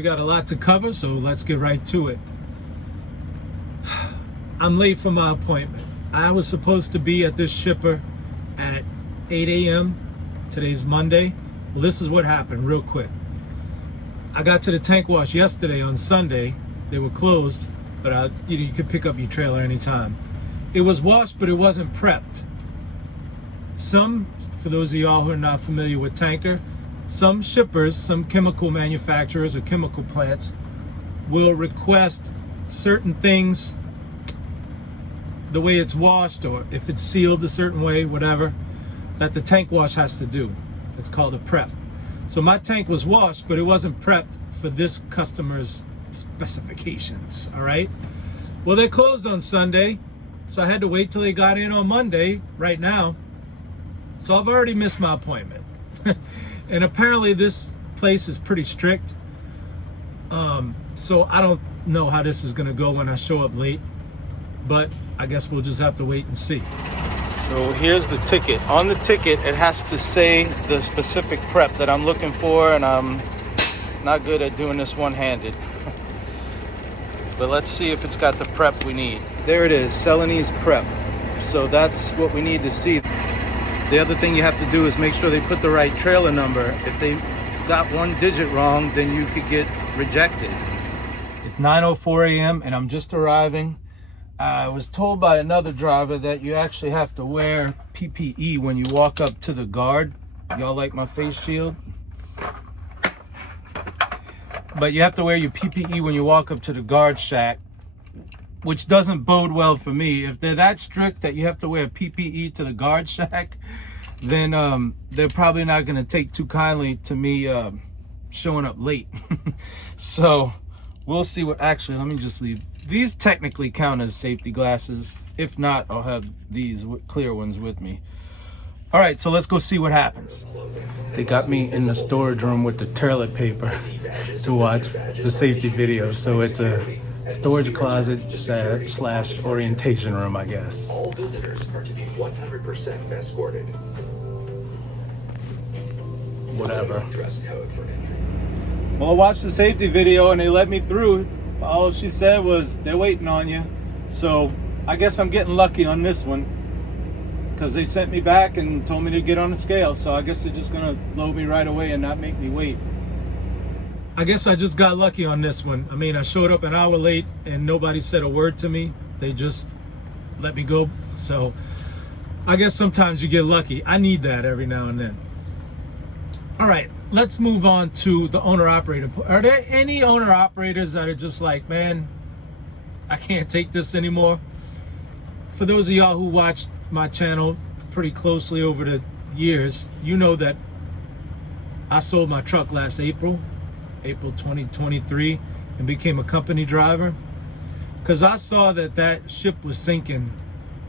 We got a lot to cover, so let's get right to it. I'm late for my appointment. I was supposed to be at this shipper at 8 a.m. Today's Monday. Well, this is what happened real quick. I got to the tank wash yesterday on Sunday. They were closed, but you could pick up your trailer anytime. It was washed, but it wasn't prepped. For those of y'all who are not familiar with tanker, some shippers, some chemical manufacturers or chemical plants will request certain things, the way it's washed or if it's sealed a certain way, whatever, that the tank wash has to do. It's called a prep. So my tank was washed, but it wasn't prepped for this customer's specifications, all right? Well, they're closed on Sunday, so I had to wait till they got in on Monday, right now. So I've already missed my appointment. And apparently this place is pretty strict. So I don't know how this is gonna go when I show up late, but I guess we'll just have to wait and see. So here's the ticket. On the ticket, it has to say the specific prep that I'm looking for, and I'm not good at doing this one-handed. But let's see if it's got the prep we need. There it is, Celanese prep. So that's what we need to see. The other thing you have to do is make sure they put the right trailer number. If they got one digit wrong, then you could get rejected. It's 9:04 a.m. and I'm just arriving. I was told by another driver that you actually have to wear PPE when you walk up to the guard. Y'all like my face shield? But you have to wear your PPE when you walk up to the guard shack, which doesn't bode well for me. If they're that strict that you have to wear PPE to the guard shack, then they're probably not gonna take too kindly to me showing up late. So we'll see what, actually, let me just leave. These technically count as safety glasses. If not, I'll have these clear ones with me. All right, so let's go see what happens. They got me in the storage room with the toilet paper to watch the safety video. So it's a storage closet slash orientation room, I guess. All visitors are to be 100% escorted. Whatever. Dress code for entry. Well, I watched the safety video and they let me through. All she said was, they're waiting on you. So I guess I'm getting lucky on this one, because they sent me back and told me to get on the scale. So I guess they're just gonna load me right away and not make me wait. I guess I just got lucky on this one. I mean, I showed up an hour late and nobody said a word to me. They just let me go. So I guess sometimes you get lucky. I need that every now and then. All right, let's move on to the owner-operator. Are there any owner-operators that are just like, man, I can't take this anymore? For those of y'all who watched my channel pretty closely over the years, you know that I sold my truck last April 2023, and became a company driver because I saw that ship was sinking,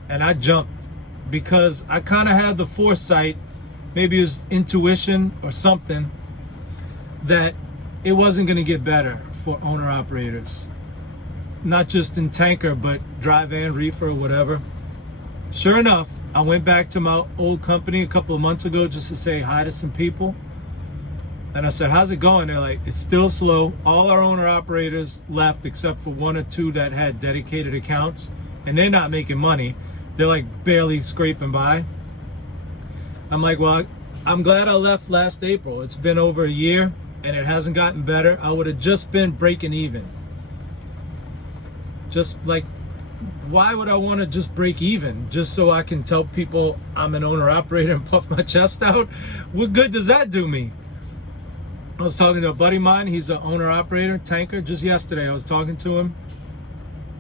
and I jumped because I kind of had the foresight, maybe it was intuition or something, that it wasn't going to get better for owner operators, not just in tanker but dry van, reefer, or whatever. Sure enough, I went back to my old company a couple of months ago just to say hi to some people. And I said, how's it going? They're like, it's still slow. All our owner operators left except for one or two that had dedicated accounts, and they're not making money. They're like barely scraping by. I'm like, well, I'm glad I left last April. It's been over a year and it hasn't gotten better. I would have just been breaking even. Just like, why would I want to just break even just so I can tell people I'm an owner operator and puff my chest out? What good does that do me? I was talking to a buddy of mine. He's an owner operator, tanker. Just yesterday I was talking to him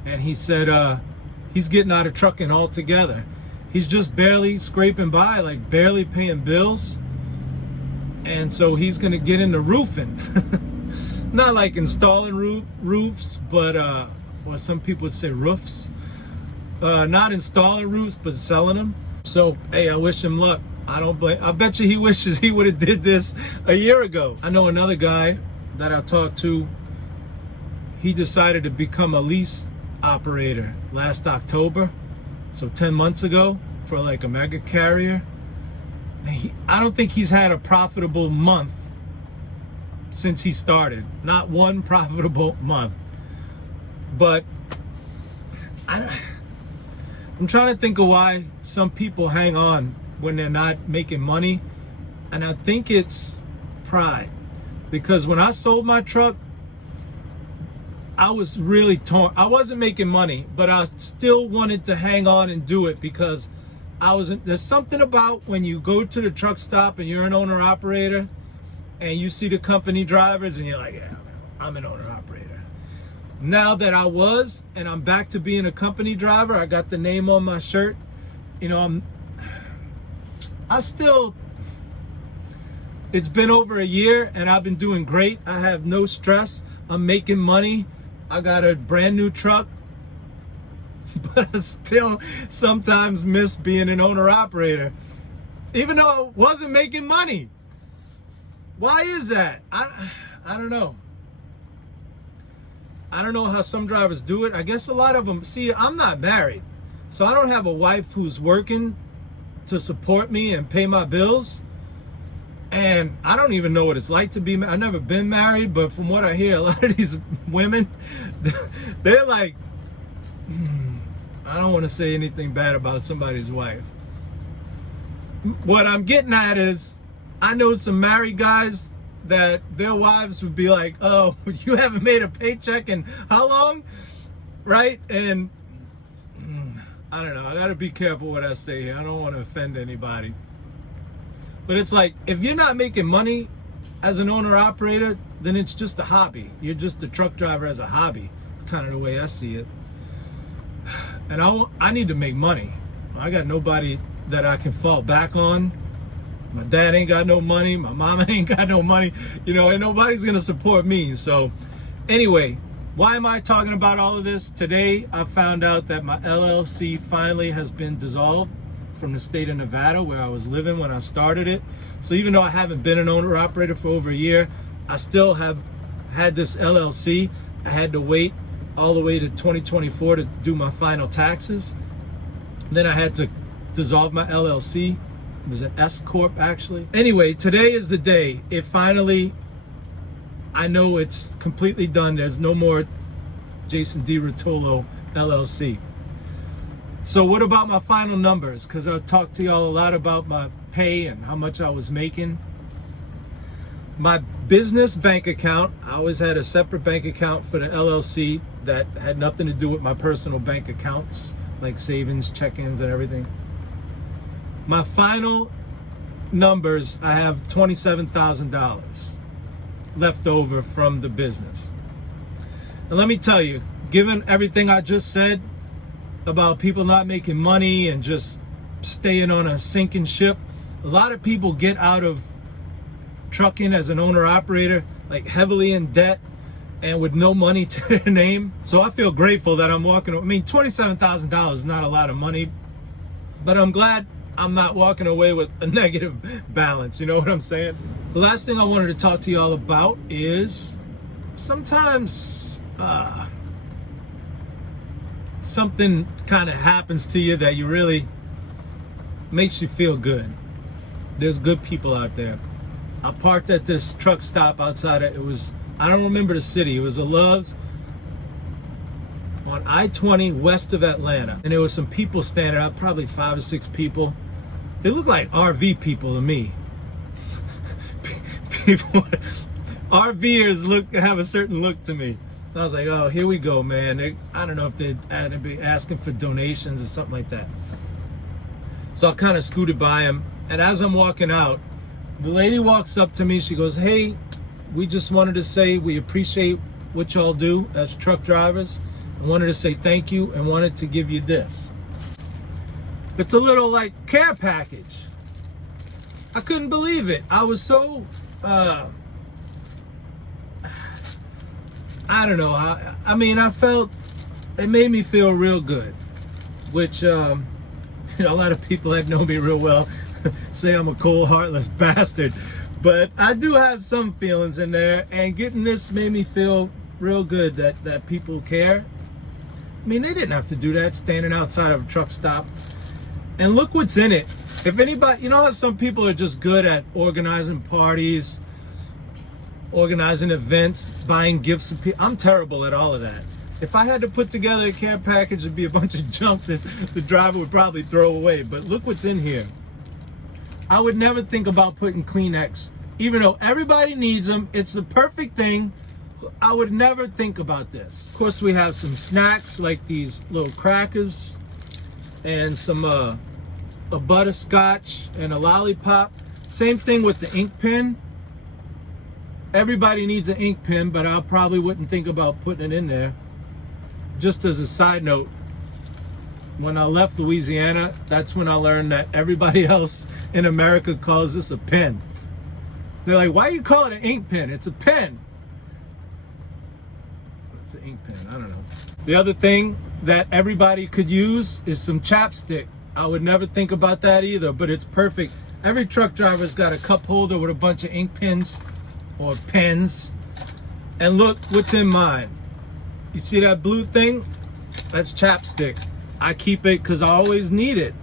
and he said he's getting out of trucking altogether. He's just barely scraping by, like barely paying bills. And so he's gonna get into roofing. Not like installing roofs, but or some people would say roofs. Not installing roofs, but selling them. So, hey, I wish him luck. I don't blame. I bet you he wishes he would have did this a year ago. I know another guy that I talked to. He decided to become a lease operator last October, so 10 months ago, for like a mega carrier. I don't think he's had a profitable month since he started. Not one profitable month. But I'm trying to think of why some people hang on when they're not making money. And I think it's pride. Because when I sold my truck, I was really torn. I wasn't making money, but I still wanted to hang on and do it because there's something about when you go to the truck stop and you're an owner operator and you see the company drivers and you're like, yeah, I'm an owner operator. Now that I was, and I'm back to being a company driver, I got the name on my shirt. You know, it's been over a year and I've been doing great. I have no stress. I'm making money. I got a brand new truck, but I still sometimes miss being an owner operator, even though I wasn't making money. Why is that? I don't know. I don't know how some drivers do it. I guess a lot of them, see, I'm not married, so I don't have a wife who's working to support me and pay my bills. And I don't even know what it's like to be married. I've never been married, but from what I hear, a lot of these women, they're like, I don't want to say anything bad about somebody's wife. What I'm getting at is, I know some married guys that their wives would be like, oh, you haven't made a paycheck in how long? Right? And I don't know. I got to be careful what I say here. I don't want to offend anybody. But it's like, if you're not making money as an owner operator, then it's just a hobby. You're just a truck driver as a hobby. It's kind of the way I see it. And I need to make money. I got nobody that I can fall back on. My dad ain't got no money. My mama ain't got no money. You know, and nobody's going to support me. So anyway, why am I talking about all of this? Today, I found out that my LLC finally has been dissolved from the state of Nevada, where I was living when I started it. So even though I haven't been an owner operator for over a year, I still have had this LLC. I had to wait all the way to 2024 to do my final taxes. Then I had to dissolve my LLC. It was an S Corp, actually. Anyway, today is the day. It finally, I know it's completely done. There's no more Jason D. Rotolo LLC. So what about my final numbers? Because I talked to y'all a lot about my pay and how much I was making. My business bank account, I always had a separate bank account for the LLC that had nothing to do with my personal bank accounts, like savings, check-ins, and everything. My final numbers, I have $27,000 left over from the business. And let me tell you, given everything I just said about people not making money and just staying on a sinking ship, a lot of people get out of trucking as an owner operator like heavily in debt and with no money to their name. So I feel grateful that I'm walking. I mean, $27,000 is not a lot of money, but I'm glad I'm not walking away with a negative balance. You know what I'm saying? The last thing I wanted to talk to you all about is sometimes something kind of happens to you that you really makes you feel good. There's good people out there. I parked at this truck stop outside of, I don't remember the city. It was a Love's on I-20 west of Atlanta. And there was some people standing out, probably 5 or 6 people. They look like RV people to me. People, RVers have a certain look to me. And I was like, oh, here we go, man. I don't know if they'd be asking for donations or something like that. So I kind of scooted by him. And as I'm walking out, the lady walks up to me. She goes, hey, we just wanted to say we appreciate what y'all do as truck drivers. I wanted to say thank you and wanted to give you this. It's a little like care package. I couldn't believe it. I was so, I don't know. I mean, I felt, it made me feel real good, which, a lot of people that know me real well say I'm a cold, heartless bastard, but I do have some feelings in there, and getting this made me feel real good that people care. I mean, they didn't have to do that, standing outside of a truck stop. And look what's in it. If anybody, you know how some people are just good at organizing parties, organizing events, buying gifts for people. I'm terrible at all of that. If I had to put together a care package, it'd be a bunch of junk that the driver would probably throw away. But look what's in here. I would never think about putting Kleenex, even though everybody needs them. It's the perfect thing. I would never think about this. Of course, we have some snacks like these little crackers and some a butterscotch and a lollipop. Same thing with the ink pen. Everybody needs an ink pen, but I probably wouldn't think about putting it in there. Just as a side note, when I left Louisiana, that's when I learned that everybody else in America calls this a pen. They're like, why you call it an ink pen? It's a pen. It's an ink pen, I don't know. The other thing that everybody could use is some chapstick. I would never think about that either, but it's perfect. Every truck driver's got a cup holder with a bunch of ink pens or pens. And look what's in mine. You see that blue thing? That's chapstick. I keep it because I always need it.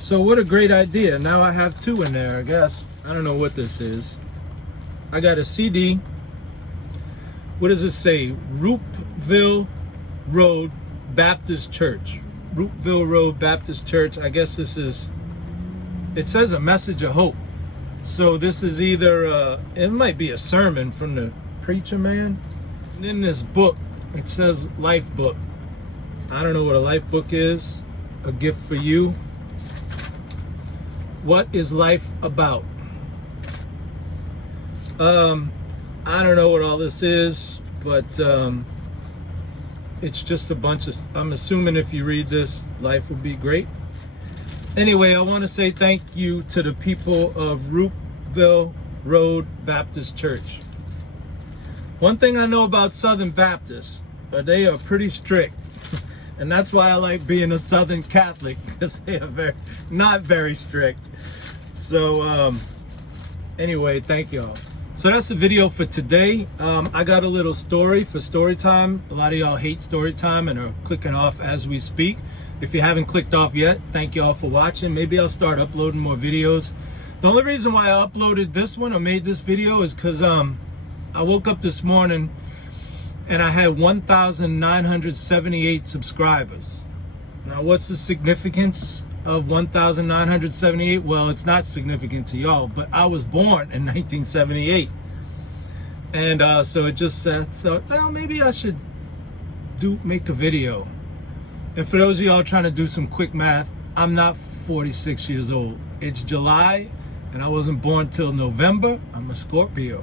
So what a great idea. Now I have two in there, I guess. I don't know what this is. I got a CD. What does it say? Roopville Road Baptist Church. Roopville Road Baptist Church. I guess this is, it says a message of hope. So this is either, it might be a sermon from the preacher man. And in this book, it says life book. I don't know what a life book is. A gift for you. What is life about? I don't know what all this is, but it's just a bunch of, I'm assuming if you read this, life will be great. Anyway, I want to say thank you to the people of Roopville Road Baptist Church. One thing I know about Southern Baptists, they are pretty strict. And that's why I like being a Southern Catholic, because they are not very strict. So anyway, thank y'all. So that's the video for today. I got a little story for story time. A lot of y'all hate story time and are clicking off as we speak. If you haven't clicked off yet, thank y'all for watching. Maybe I'll start uploading more videos. The only reason why I uploaded this one or made this video is because I woke up this morning and I had 1,978 subscribers. Now, what's the significance of 1,978? Well, it's not significant to y'all, but I was born in 1978. And so it just thought, well, maybe I should make a video. And for those of y'all trying to do some quick math, I'm not 46 years old. It's July, and I wasn't born till November. I'm a Scorpio.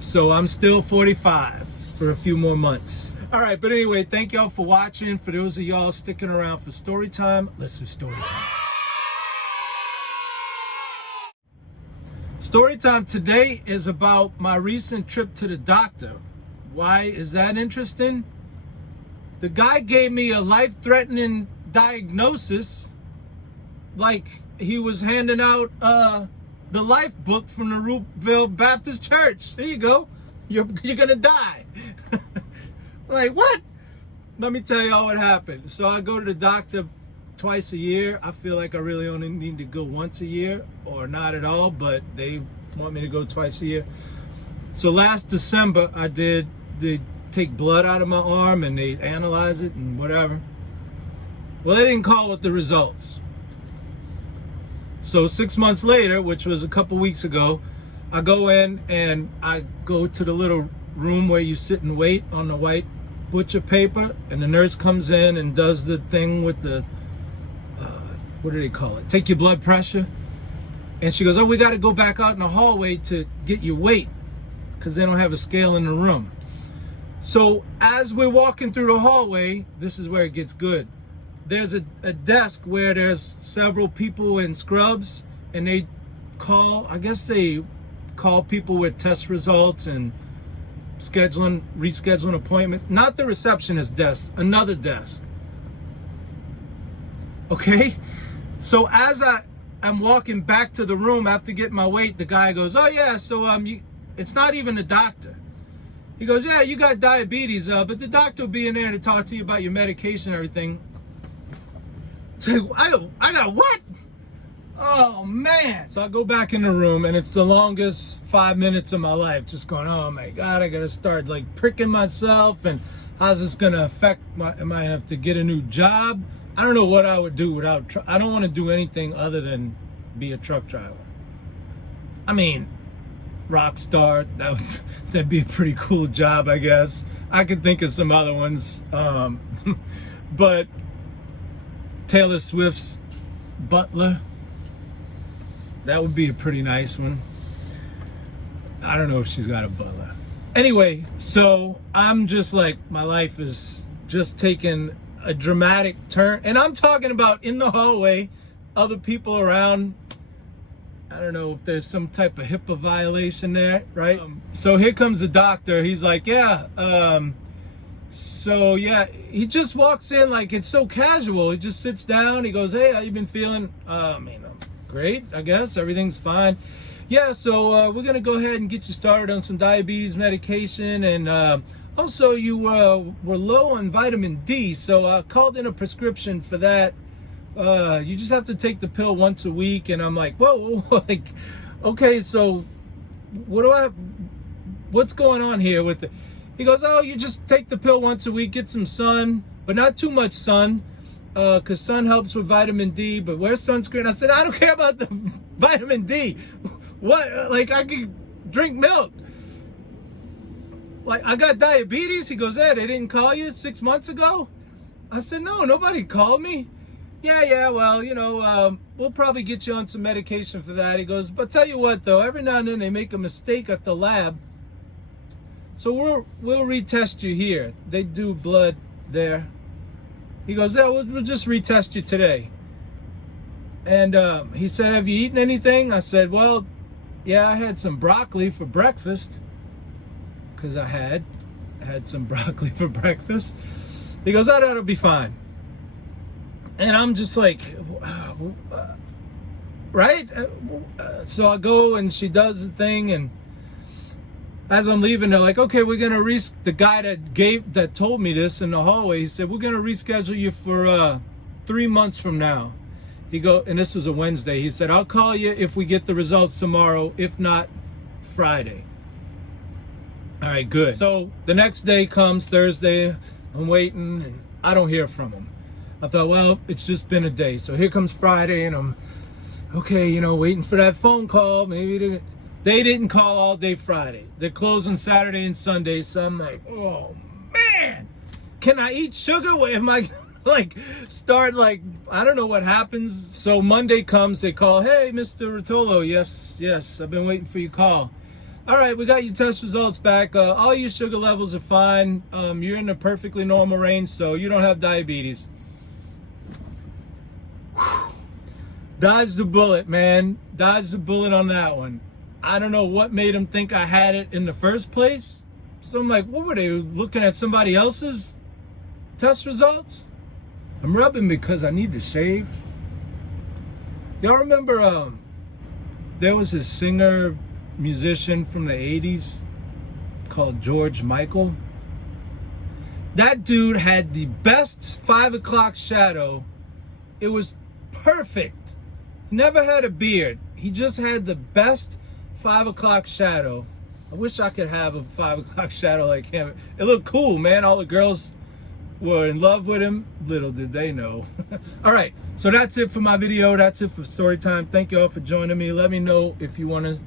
So I'm still 45 for a few more months. All right, but anyway, thank y'all for watching. For those of y'all sticking around for story time, let's do story time. Story time today is about my recent trip to the doctor. Why is that interesting? The guy gave me a life-threatening diagnosis, like he was handing out the life book from the Roopville Baptist Church. There you go. You're gonna die. Like, what? Let me tell y'all what happened. So I go to the doctor twice a year. I feel like I really only need to go once a year or not at all, but they want me to go twice a year. So last December they take blood out of my arm and they analyze it and whatever. Well, they didn't call with the results. So 6 months later, which was a couple weeks ago, I go in and I go to the little room where you sit and wait on the white butcher paper, and the nurse comes in and does the thing with the, what do they call it? Take your blood pressure. And she goes, oh, we got to go back out in the hallway to get your weight because they don't have a scale in the room. So as we're walking through the hallway, this is where it gets good. There's a desk where there's several people in scrubs, and they rescheduling people with test results and rescheduling appointments. Not the receptionist desk, another desk. Okay? So as I'm walking back to the room after getting my weight, the guy goes, oh yeah, so it's not even a doctor. He goes, yeah, you got diabetes, but the doctor will be in there to talk to you about your medication and everything. It's like, I got what? Oh man. So I go back in the room and it's the longest 5 minutes of my life. Just going, oh my God, I gotta start like pricking myself, and how's this gonna affect am I have to get a new job? I don't know what I would do without, I don't want to do anything other than be a truck driver. I mean, rock star, that'd be a pretty cool job, I guess. I could think of some other ones. But Taylor Swift's butler, that would be a pretty nice one. I don't know if she's got a butler. Anyway, so I'm just like, my life is just taking a dramatic turn. And I'm talking about in the hallway, other people around. I don't know if there's some type of HIPAA violation there, right? So here comes the doctor. He's like, yeah, so yeah, he just walks in like it's so casual. He just sits down. He goes, hey, how you been feeling? I mean, great, I guess. Everything's fine. Yeah, so we're going to go ahead and get you started on some diabetes medication. And also, you were low on vitamin D, so I called in a prescription for that. You just have to take the pill once a week. And I'm like, whoa, like, okay, so what's going on here with it? He goes, oh, you just take the pill once a week, get some sun, but not too much sun, because sun helps with vitamin D, but wear sunscreen. I said, I don't care about the vitamin D. What? Like, I could drink milk. Like, I got diabetes? He goes, hey, they didn't call you 6 months ago? I said, no, nobody called me. Yeah, well, you know, we'll probably get you on some medication for that. He goes, but tell you what, though, every now and then they make a mistake at the lab. So we'll retest you here. They do blood there. He goes, yeah, we'll just retest you today. And he said, have you eaten anything? I said, well, yeah, I had some broccoli for breakfast. Because I had some broccoli for breakfast. He goes, oh, that'll be fine. And I'm just like, right? So I go and she does the thing, and as I'm leaving, they're like, okay, we're gonna the guy that told me this in the hallway, he said, we're gonna reschedule you for 3 months from now. And this was a Wednesday. He said, I'll call you if we get the results tomorrow, if not Friday. All right, good. So the next day comes, Thursday, I'm waiting and I don't hear from him. I thought, well, it's just been a day. So here comes Friday and I'm, okay, you know, waiting for that phone call. Maybe they didn't call all day Friday. They're closing Saturday and Sunday. So I'm like, oh man, can I eat sugar? Am I like start like, I don't know what happens. So Monday comes, they call, hey, Mr. Rotolo, yes, I've been waiting for your call. All right, we got your test results back. All your sugar levels are fine. You're in a perfectly normal range, so you don't have diabetes. Whew. Dodged the bullet, man. Dodged the bullet on that one. I don't know what made them think I had it in the first place. So I'm like, what were they looking at, somebody else's test results? I'm rubbing because I need to shave. Y'all remember there was a singer, musician from the 80s called George Michael? That dude had the best 5 o'clock shadow. It was perfect. Never had a beard. He just had the best 5 o'clock shadow. I wish I could have a 5 o'clock shadow like him. It looked cool, man. All the girls were in love with him. Little did they know. All right, so that's it for my video. That's it for story time. Thank you all for joining me. Let me know if you want to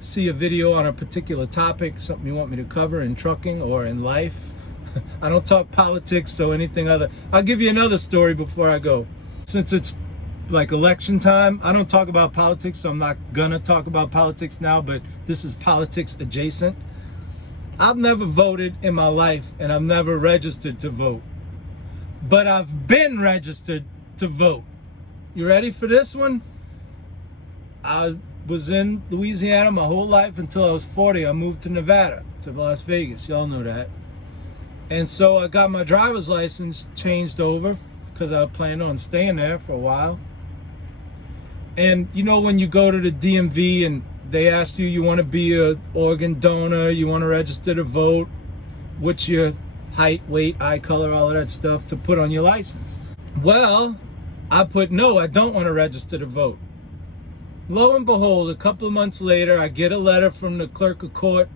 see a video on a particular topic, something you want me to cover in trucking or in life. I don't talk politics, so anything other. I'll give you another story before I go. Since it's like election time, I don't talk about politics, so I'm not gonna talk about politics now, but this is politics adjacent. I've never voted in my life, and I've never registered to vote. But I've been registered to vote. You ready for this one? I was in Louisiana my whole life until I was 40. I moved to Nevada, to Las Vegas. Y'all know that. And so I got my driver's license changed over because I planned on staying there for a while. And you know when you go to the DMV and they ask you want to be an organ donor, you want to register to vote, what's your height, weight, eye color, all of that stuff to put on your license. Well, I put no, I don't want to register to vote. Lo and behold, a couple of months later, I get a letter from the clerk of court.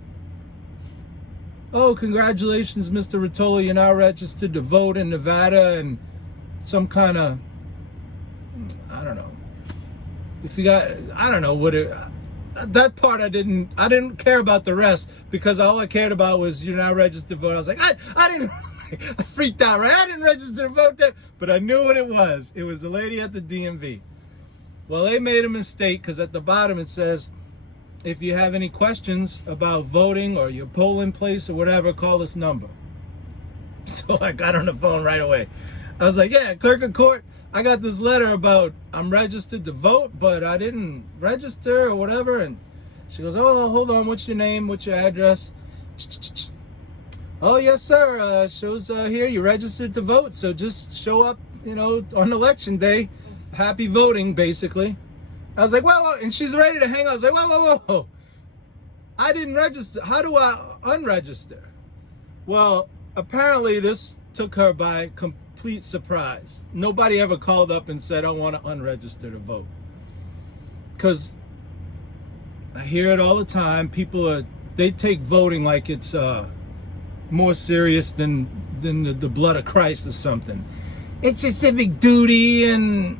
Oh, congratulations, Mr. Rotolo, you're now registered to vote in Nevada, and some kind of, I don't know. If you got, I don't know what it, that part I didn't care about the rest, because all I cared about was you're now registered to vote. I was like, I didn't, I freaked out, right? I didn't register to vote there, but I knew what it was. It was the lady at the DMV. Well, they made a mistake, because at the bottom it says, if you have any questions about voting or your polling place or whatever, call this number. So I got on the phone right away. I was like, yeah, clerk of court, I got this letter about I'm registered to vote, but I didn't register or whatever. And she goes, oh, hold on, what's your name? What's your address? Oh, yes, sir. Shows here you're registered to vote. So just show up, on election day. Happy voting, basically. I was like, whoa, and she's ready to hang out. I was like, whoa. I didn't register. How do I unregister? Well, apparently this took her by complete surprise. Nobody ever called up and said, I want to unregister to vote. Because I hear it all the time. They take voting like it's more serious than the blood of Christ or something. It's a civic duty, and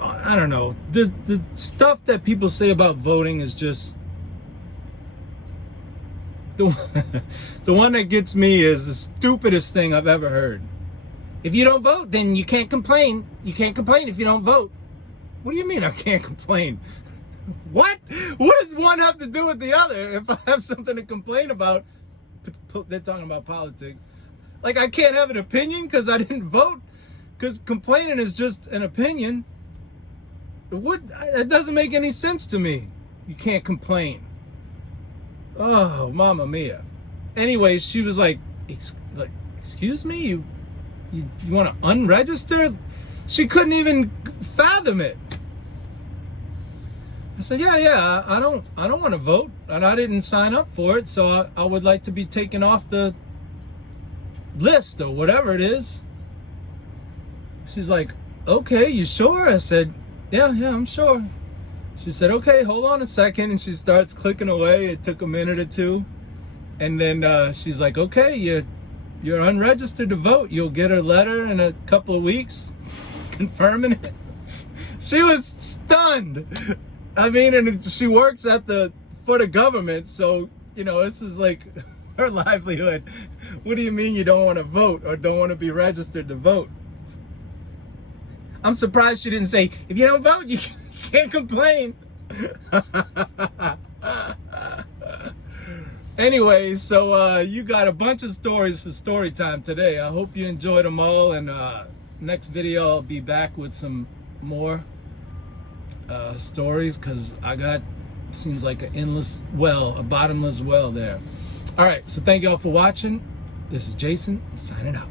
I don't know. The stuff that people say about voting is just the one that gets me is the stupidest thing I've ever heard. If you don't vote, then you can't complain. You can't complain if you don't vote. What do you mean I can't complain? What? What does one have to do with the other? If I have something to complain about, they're talking about politics. Like, I can't have an opinion because I didn't vote? Because complaining is just an opinion. It doesn't make any sense to me. You can't complain. Oh, mamma mia. Anyway, she was like, excuse me, you want to unregister? She couldn't even fathom it. I said, yeah, I don't want to vote, and I didn't sign up for it, so I would like to be taken off the list or whatever it is. She's like, okay, you sure? I said, yeah, I'm sure. She said, okay, hold on a second. And she starts clicking away. It took a minute or two. And then she's like, okay, you're unregistered to vote. You'll get a letter in a couple of weeks confirming it. She was stunned. I mean, and she works for the government. So, this is like her livelihood. What do you mean you don't want to vote or don't want to be registered to vote? I'm surprised she didn't say, if you don't vote, you can't complain. Anyway, so you got a bunch of stories for story time today. I hope you enjoyed them all. And next video, I'll be back with some more stories, because seems like a bottomless well there. All right, so thank y'all for watching. This is Jason, signing out.